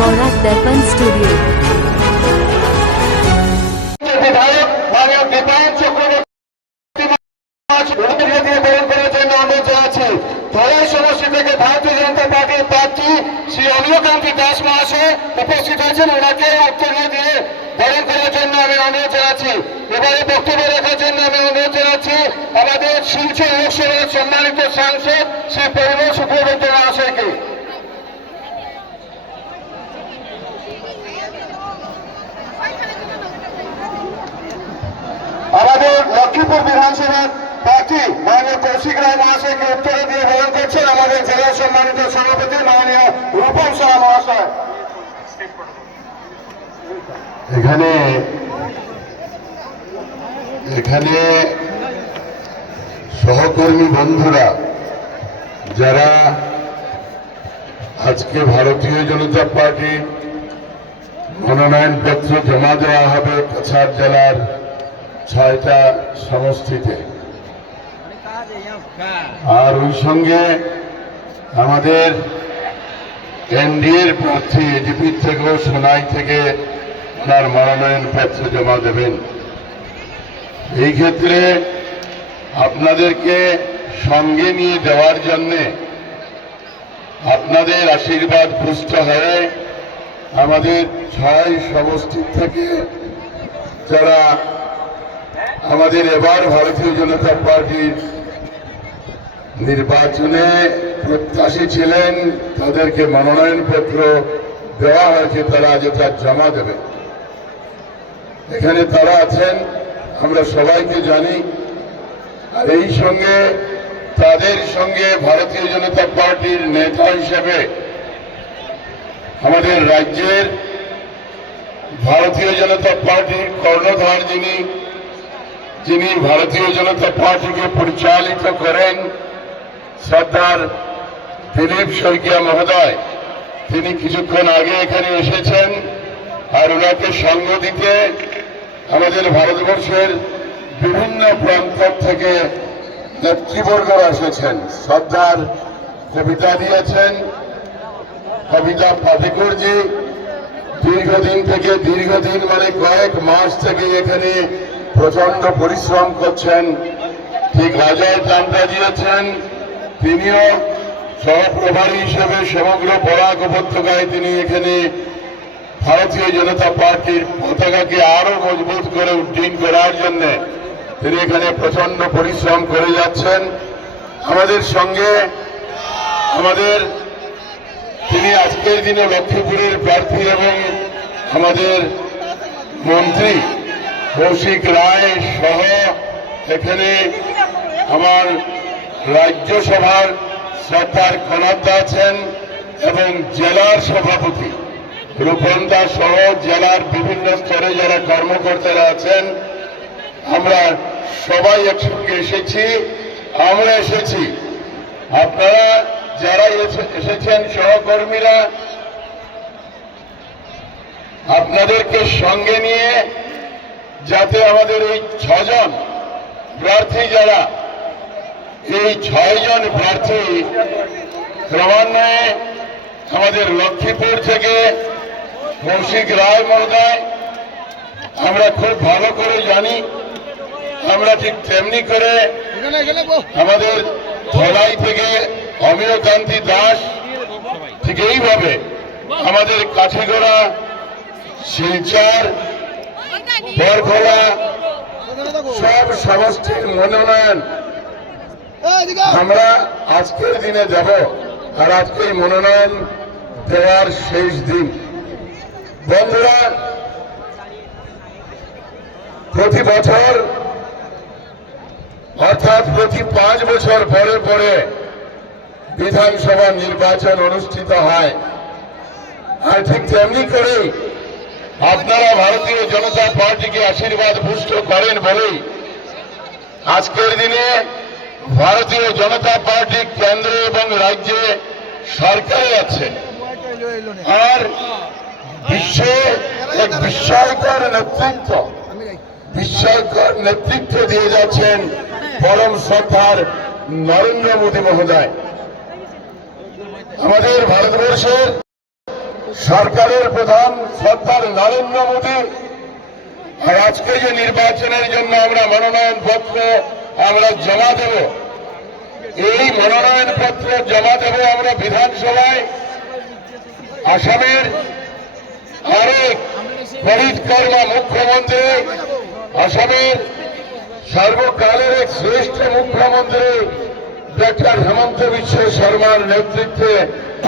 वोरा दर्पण studio. Bharatiya Janata party प्रार्थी श्री अमियकांती दास महाशय उपस्थित আছেন ওনাকে উত্তর দিয়ে বরণ করার জন্য আমি অনুরোধ জানাচ্ছি। এবারে বক্তব্য রাখার জন্য আমি অনুরোধ জানাচ্ছি আমাদের শিলচর লোকসভার সম্মানিত সাংসদ শ্রী পরিমল শুক্লবৈদ্য মহাশয়কে। আমাদের লক্ষ্মীপুর বিধানসভার প্রার্থী মাননীয় কৌশিক রায় মহাশয়কে উত্তরে দিয়ে বরণ করছেন আমাদের জেলার সম্মানিত সভাপতি মাননীয় রূপম সাহা মহাশয়। এখানে সহকর্মী বন্ধুরা যারা আজকে ভারতীয় জনতা পার্টির মনোনয়ন পত্র জমা দেওয়া হবে কাছাড় জেলার 6টা সমষ্টিতে, আর ওই সঙ্গে আমাদের এনডিএর প্রার্থী এজিপি থেকেও সোনাই থেকে ওনার মনোনয়ন পত্র জমা দেবেন। এই ক্ষেত্রে আপনাদেরকে সঙ্গে নিয়ে দেওয়ার জন্যে আপনাদের আশীর্বাদ পুষ্ট হয়ে আমাদের 6 সমষ্টি থেকে যারা আমাদের এবার ভারতীয় জনতা পার্টির নির্বাচনে প্রত্যাশী ছিলেন তাদেরকে মনোনয়ন পত্র দেওয়া হয়েছে, তারা যেটা জমা দেবে। এখানে তারা আছেন আমরা সবাইকে জানি, আর এই সঙ্গে তাদের সঙ্গে ভারতীয় জনতা পার্টির নেতা হিসেবে আমাদের রাজ্যের ভারতীয় জনতা পার্টির কর্ণধার যিনি ভারতীয় জনতা পার্টিকে পরিচালিত করেন সর্দার দিলীপ শইকিয়া মহোদয়, তিনি কিছুক্ষণ আগে এখানে এসেছেন। আর ওনাকে সঙ্গ দিতে আমাদের ভারতবর্ষের বিভিন্ন প্রান্ত থেকে নেতৃবর্গরা এসেছেন। সর্দার কবিতা দিয়েছেন, কবিতা পাঠিকরজি দীর্ঘদিন মানে কয়েক মাস থেকে এখানে প্রচন্ড পরিশ্রম করছেন। ঠিক অজয় টান্টাজি আছেন, তিনিও সহপ্রভারী হিসেবে সমগ্র বরাক উপত্যকায় তিনি এখানে ভারতীয় জনতা পার্টির পতাকাকে আরো মজবুত করে উড্ডীন করার জন্য তিনি এখানে প্রচন্ড পরিশ্রম করে যাচ্ছেন। আমাদের সঙ্গে তিনি আজকের দিনে লক্ষ্মীপুরের প্রার্থী এবং আমাদের মন্ত্রী কৌশিক রায় সহ এখানে আমার রাজ্যসভার সরকার কনাদ্দা আছেন এবং জেলার সভাপতি রূপম দাস সহ জেলার বিভিন্ন স্তরে যারা কর্মকর্তারা আছেন। আমরা সবাই একসঙ্গে এসেছি। আপনারা যারা এসেছেন সহকর্মীরা, আপনাদেরকে সঙ্গে নিয়ে যাতে আমাদের এই 6 জন প্রার্থী যারা এই 6 জন প্রার্থী ক্রমান্বয়ে আমাদের লক্ষ্মীপুর থেকে কৌশিক রায় মহোদয় আমরা খুব ভালো করে জানি, আমরা ঠিক তেমনি করে আমাদের ধলাই থেকে অমিয়কান্তি দাস, ঠিক এইভাবে আমাদের কাঠিগড়া, শিলচর, বরখোলা সব সমষ্টির মনোনয়ন আমরা আজকের দিনে দেব। আর আজকে মনোনয়ন দেওয়ার শেষ দিন। বন্ধুরা, প্রতি বছর অর্থাৎ প্রতি 5 বছর পরে পরে বিধানসভা নির্বাচন অনুষ্ঠিত হয়। আর ঠিক তেমনি করে আপনারা ভারতীয় জনতা পার্টিকে আশীর্বাদ পুষ্ট করেন বলেই আজকের দিনে ভারতীয় জনতা পার্টি কেন্দ্র এবং রাজ্যে সরকারে আছে। আর বিশ্বে এক বিস্ময়কর নেতৃত্ব দিয়ে যাচ্ছেন পরম শ্রদ্ধার নরেন্দ্র মোদী মহোদয়। আমাদের ভারতবর্ষের সরকারের প্রধান সরকার নরেন্দ্র মোদী। আর আজকে যে নির্বাচনের জন্য আমরা মনোনয়ন পত্র আমরা জমা দেব, এই মনোনয়ন পত্র জমা দেব আমরা বিধানসভায় আসামের আরেক পরিকর্মা মুখ্যমন্ত্রী, আসামের সর্বকালের এক শ্রেষ্ঠ মুখ্যমন্ত্রী ডক্টর হেমন্ত বিশ্ব শর্মার নেতৃত্বে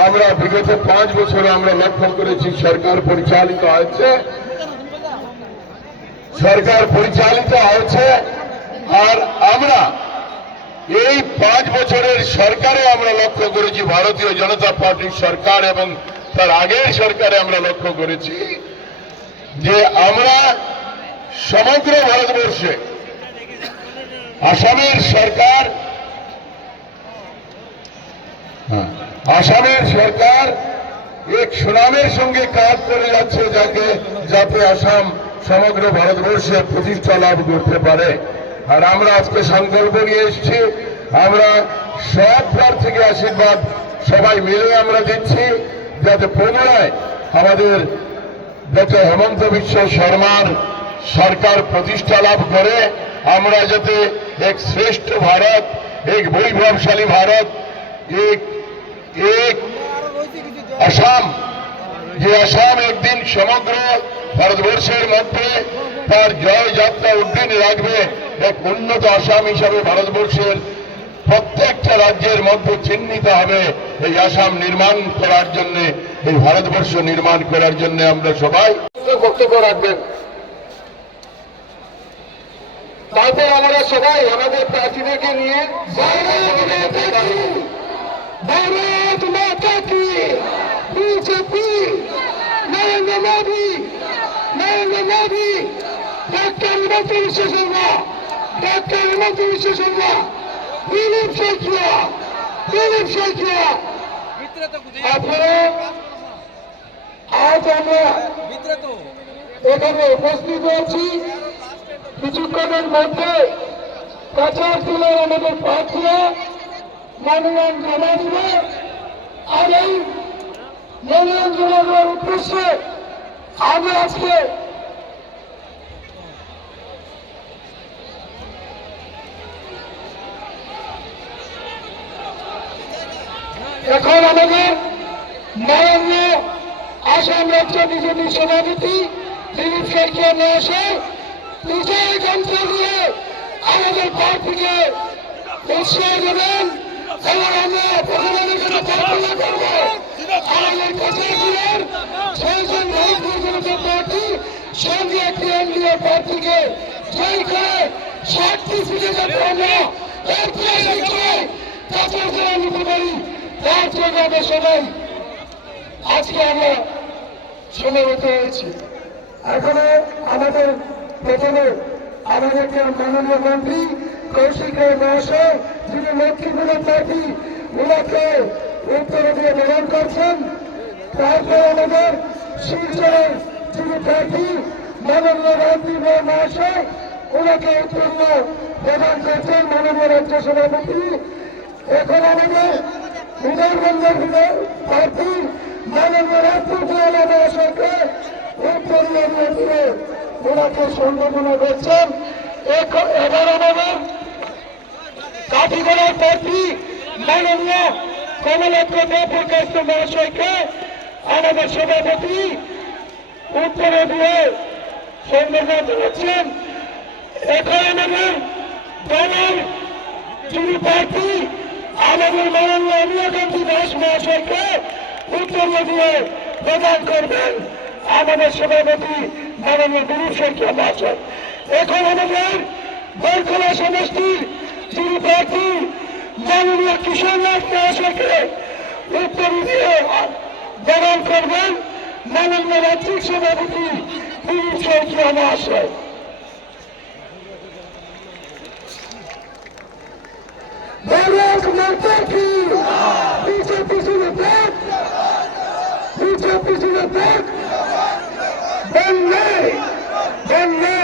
আমরা বিগত 5 বছরে আমরা লক্ষ্য করেছি সরকার পরিচালিত হয়েছে, আর আমরা এই 5 বছরের সরকারে আমরা লক্ষ্য করেছি, ভারতীয় জনতা পার্টির সরকার এবং তার আগের সরকারে আমরা লক্ষ্য করেছি যে আমরা সমগ্র ভারতবর্ষে আসামের সরকার এক সুনামের সঙ্গে কাজ করে যাচ্ছে, যাতে আসাম সমগ্র ভারতবর্ষে প্রতিষ্ঠা লাভ করতে পারে। আর আমরা আজকে সংকল্প নিয়ে এসেছি, আমরা সব প্রার্থীকে আশীর্বাদ সবাই মিলে আমরা দিচ্ছি, যাতে পুনরায় আমাদের ডক্টর হেমন্ত বিশ্ব শর্মার সরকার প্রতিষ্ঠা লাভ করে, আমরা যাতে এক শ্রেষ্ঠ ভারত, এক বৈভবশালী ভারত, এক আসাম, যে আসাম একদিন সমগ্র ভারতবর্ষের মধ্যে তার জয় যাত্রা উদ্দিন রাখবে, এক উন্নত আসাম হিসাবে ভারতবর্ষের প্রত্যেকটা রাজ্যের মধ্যে চিহ্নিত হবে। এই আসাম নির্মাণ করার জন্য, এই ভারতবর্ষ নির্মাণ করার জন্য আমরা সবাই বক্তব্য রাখবেন। তারপর আমরা সবাই আমাদের প্রার্থীদেরকে নিয়ে ভারত মাতা কি, বিজেপি, নরেন্দ্র মোদী, ডক্টর হেমন্ত বিশ্ব শর্মা, দিলীপ শইকিয়া। আপনারা আজ আমরা এখানে উপস্থিত আছি, কিছুক্ষণের মধ্যে কাছাড় জেলার আমাদের প্রার্থীরা মনোনয়ন জমা দিবে। আর এই মনোনয়ন জমা দেওয়ার উদ্দেশ্যে আমরা আজকে এখন আমাদের মাননীয় আসাম রাজ্য বিজেপি সভাপতি দিলীপ শইকিয়া মহাশয় বিজয় যন্ত্র দিয়ে আমাদের প্রার্থীকে উৎসাহ দেবেন এবং আমরা ভগবানের জন্য প্রার্থনা করব আমাদের কাছাড় জেলার 6 জন ভারতীয় জনতা পার্টি সঙ্গে একটি এনডিএ প্রার্থীকে জয় করে 60টি সিটে যাতে আমরা ঐতিহাসিক জয় কাছাড় জেলা নিতে পারি, তার জন্য আমরা সবাই আজকে আমরা সমবেত হয়েছি। এখানে আমাদের প্রথমে আমাদেরকে মাননীয় মন্ত্রী কৌশিক রায় মহাশয়, যিনি লক্ষ্মীপুরের প্রার্থী, ওনাকে উত্তর দিয়ে প্রদান করছেন। তারপর আমাদের শিলচরের যিনি প্রার্থী মাননীয় রাজদীপ রায় মহাশয়, ওনাকে উত্তর প্রদান করছেন মাননীয় রাজ্য সভাপতি। এখন আমাদের উদয়বন্দের প্রার্থী মাননীয় রাজদীপ রায় মহাশয়কে উত্তর দিয়ে ওনাকে সম্বোধনা করছেন। এবার আমাদের কাঠিগড়ার প্রার্থী মাননীয় কমলাক্ষ দেবপ্রকাশ মহাশয়কে আমাদের সভাপতি উত্তরে দিয়ে সম্বোধনা জানাচ্ছেন। এখন আমাদের দলের যিনি প্রার্থী আমাদের মাননীয় অমিয়কান্তি দাস মহাশয়কে উত্তরে দিয়ে প্রদান করবেন আমাদের সভাপতি মাননীয় দিলীপ শইকিয়া মহাশয়। এখন আমাদের বরকলা সমষ্টির যিনি প্রার্থী মাননীয় কিশোরনাথ মহাশয়কে উত্তর দিয়ে প্রদান করবেন মাননীয় রাজ্যিক সভাপতি দিলীপ শইকিয়া মহাশয়। ভারত মাতা কি, বিজেপি জিন্দাবাদ, বিজেপি জিন্দাবাদ, বন্দে বন্দে।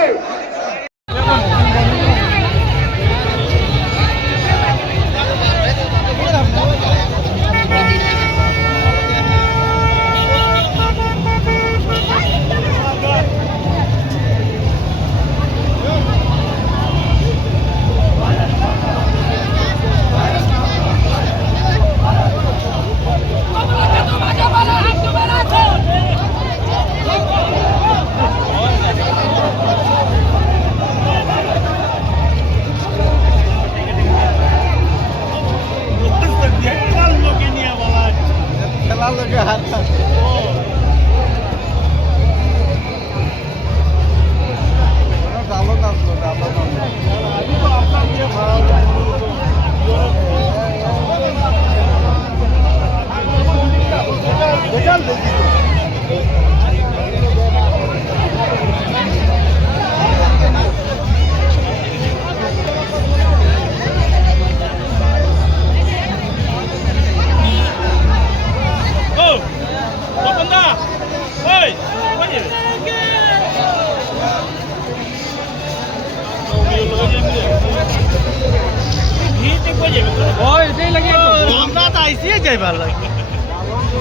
আমরা তো আইসি যাই ভালো লাগে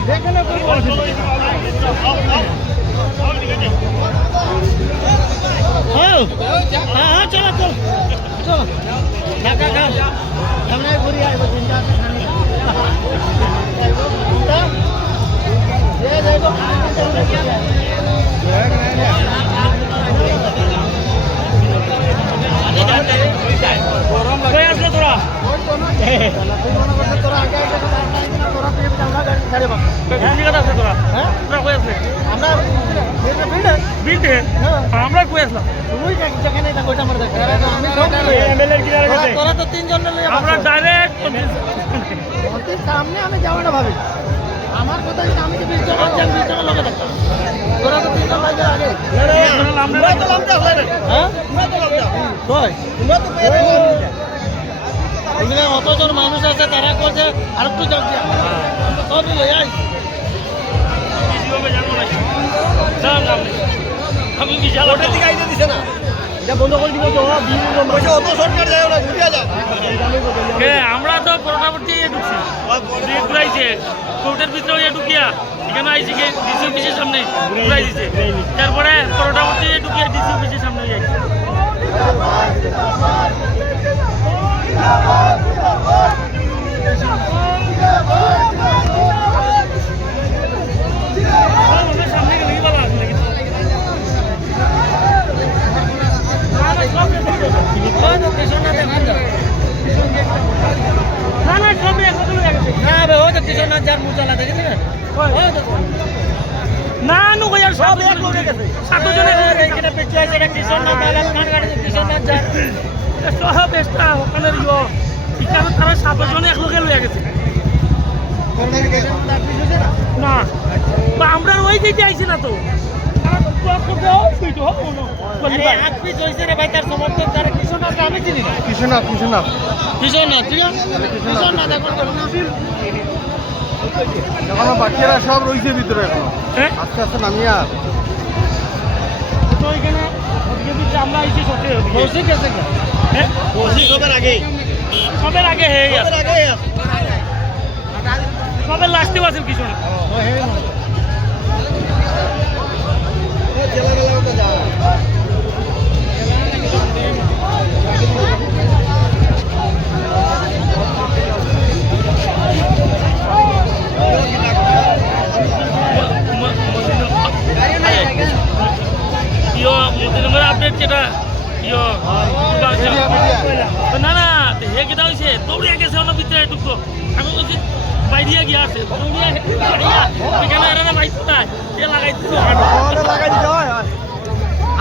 দেখে না হ্যাঁ হ্যাঁ চলো চলো চলো ঢাকা খাও আমরা ঘুরে আসবো চিন্তা আসলে তোরা আমরা কই আসলাম তোরা তো তিনজন আমরা ডাইরেক্ট সামনে আমি যাবো না ভাবি আমার কথা আমি তো 20 জন 20 জন লোকে থাকতাম তোরা তো তিনজন লাগে আগে আমরা তো লামটা হয় না হ্যাঁ কই তোমরা তো পেরে এখানে অতজন মানুষ আছে তারা করছে আর একটু যাও দিয়া সব লই আই আমি বিশাল ওটা দিকে আইতে দিছে না এটা বন্ধ করে দিব তো বলছে অত শর্টকাট যায় না ঘুরিয়া যা আমরা তো পরবর্তী ঢুকছি ঘুরাইছে কোর্টের ভিতরে ঢুকিয়া এখানে আইছি ডিসি অফিসের সামনে ঘুরাই দিছে তারপরে পরবর্তী ঢুকিয়া ডিসি অফিসের সামনে যাইছে সামনে গেলে ভালো আসলে না নু কইয়ার সব এক লোকে গেছে সাতজনে এখানে পেছে আছে এটা কিশোরনাথ দালাল কান গাড়ি কিশোরনাথ যা সব এক্সট্রা ওখানে ইয়ো ইকানো তারা সাতজনে এক লোকে লইয়া গেছে না বা আমরা ওই দিকে আইছি না তো বাকিরা সব রয়েছে ভিতরে এখন আস্তে আস্তে নামিয়া আমরা আইছি সবের আগে সবের লাস্টে আছেন কিছু না আপডেট যেটা না না হে কেটা হয়েছে দৌড়িয়া গেছে ওনার ভিতরে ঢুকতো আমি বলছি বাইরিয়া গিয়া আছে এখানে এরা বাইক নাই এ লাগাই দিত লাগাই দিতে হয়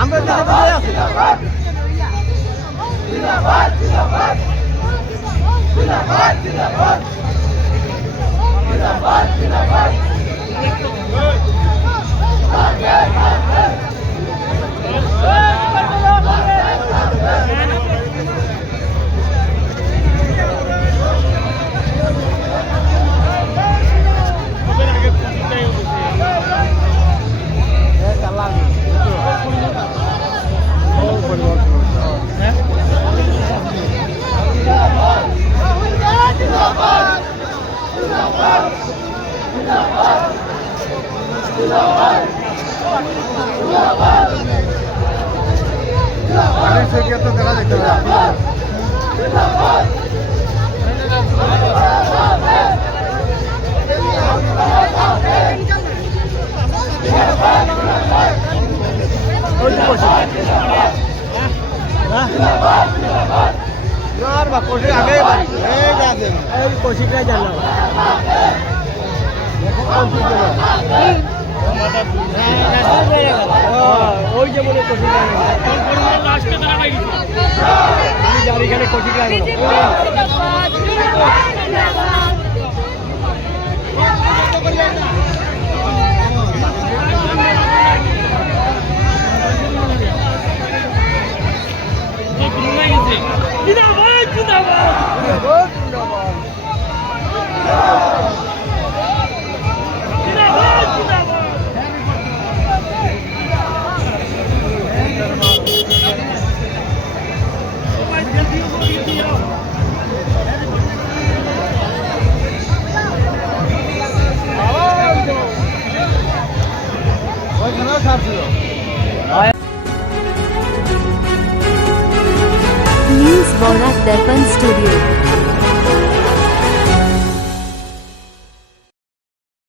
আমরা দেখা যেতে কোশি আগে এই কোশিটাই জানলাম রয়েছে বলে কোটি লাস্টে তারা পাইছে আমি যার এখানে কোটি News Borat Darpan Studio.